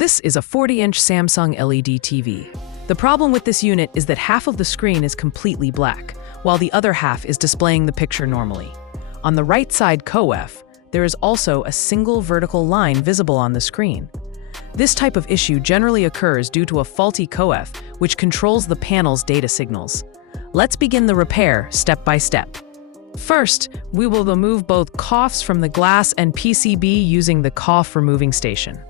This is a 40-inch Samsung LED TV. The problem with this unit is that half of the screen is completely black, while the other half is displaying the picture normally. On the right side COF, there is also a single vertical line visible on the screen. This type of issue generally occurs due to a faulty COF, which controls the panel's data signals. Let's begin the repair step by step. First, we will remove both COFs from the glass and PCB using the COF removing station.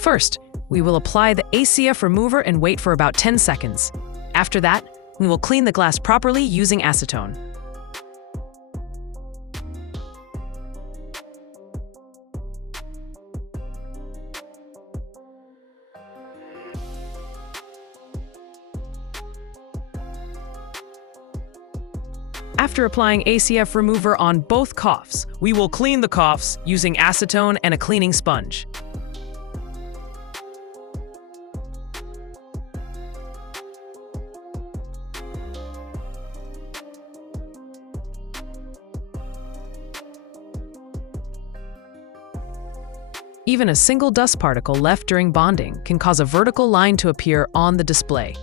First, we will apply the ACF remover and wait for about 10 seconds. After that, we will clean the glass properly using acetone. After applying ACF remover on both COFs, we will clean the COFs using acetone and a cleaning sponge. Even a single dust particle left during bonding can cause a vertical line to appear on the display.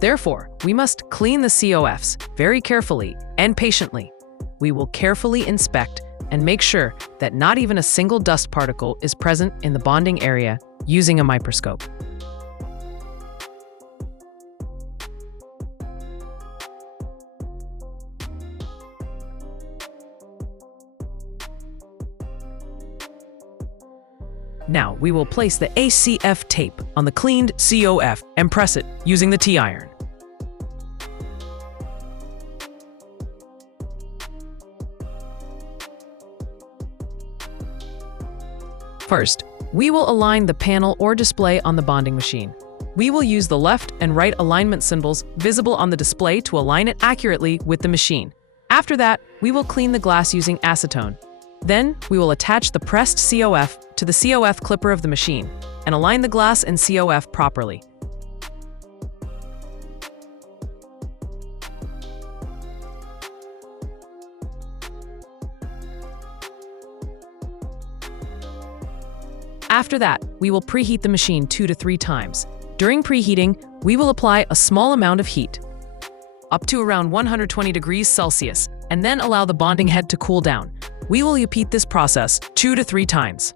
Therefore, we must clean the COFs very carefully and patiently. We will carefully inspect and make sure that not even a single dust particle is present in the bonding area using a microscope. Now, we will place the ACF tape on the cleaned COF and press it using the T-iron. First, we will align the panel or display on the bonding machine. We will use the left and right alignment symbols visible on the display to align it accurately with the machine. After that, we will clean the glass using acetone. Then, we will attach the pressed COF to the COF clipper of the machine and align the glass and COF properly. After that, we will preheat the machine 2 to 3 times. During preheating, we will apply a small amount of heat, up to around 120 degrees Celsius, and then allow the bonding head to cool down. We will repeat this process 2 to 3 times.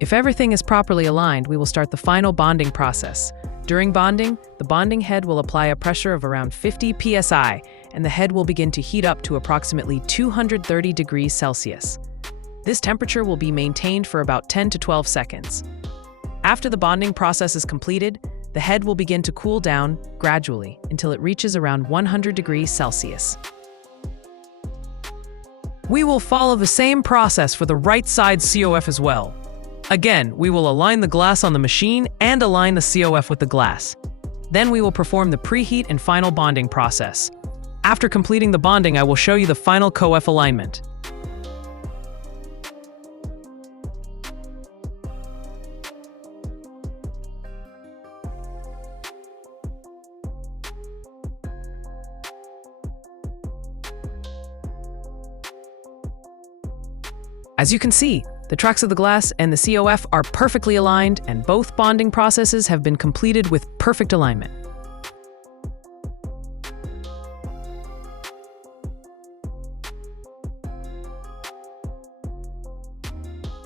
If everything is properly aligned, we will start the final bonding process. During bonding, the bonding head will apply a pressure of around 50 psi, and the head will begin to heat up to approximately 230 degrees Celsius. This temperature will be maintained for about 10 to 12 seconds. After the bonding process is completed, the head will begin to cool down gradually until it reaches around 100 degrees Celsius. We will follow the same process for the right side COF as well. Again, we will align the glass on the machine and align the COF with the glass. Then we will perform the preheat and final bonding process. After completing the bonding, I will show you the final COF alignment. As you can see, the tracks of the glass and the COF are perfectly aligned, and both bonding processes have been completed with perfect alignment.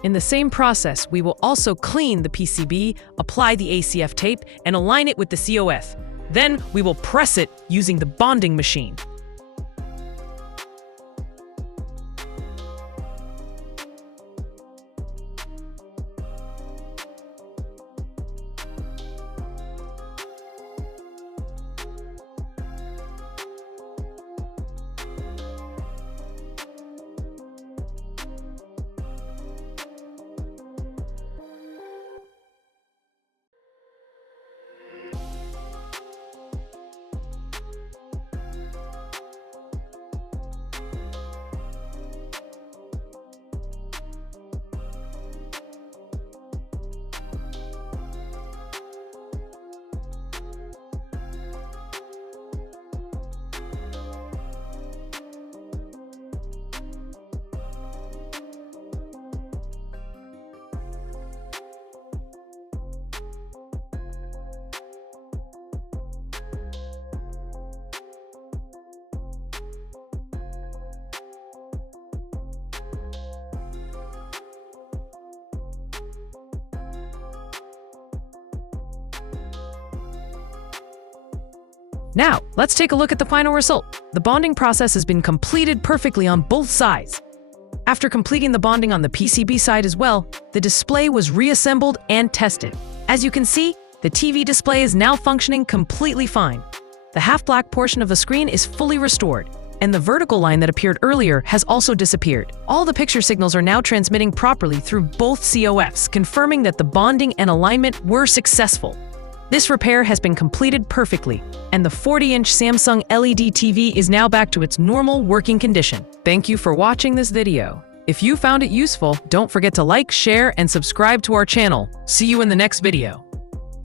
In the same process, we will also clean the PCB, apply the ACF tape, and align it with the COF. Then we will press it using the bonding machine. Now, let's take a look at the final result. The bonding process has been completed perfectly on both sides. After completing the bonding on the PCB side as well, the display was reassembled and tested. As you can see, the TV display is now functioning completely fine. The half-black portion of the screen is fully restored, and the vertical line that appeared earlier has also disappeared. All the picture signals are now transmitting properly through both COFs, confirming that the bonding and alignment were successful. This repair has been completed perfectly, and the 40-inch Samsung LED TV is now back to its normal working condition. Thank you for watching this video. If you found it useful, don't forget to like, share, and subscribe to our channel. See you in the next video.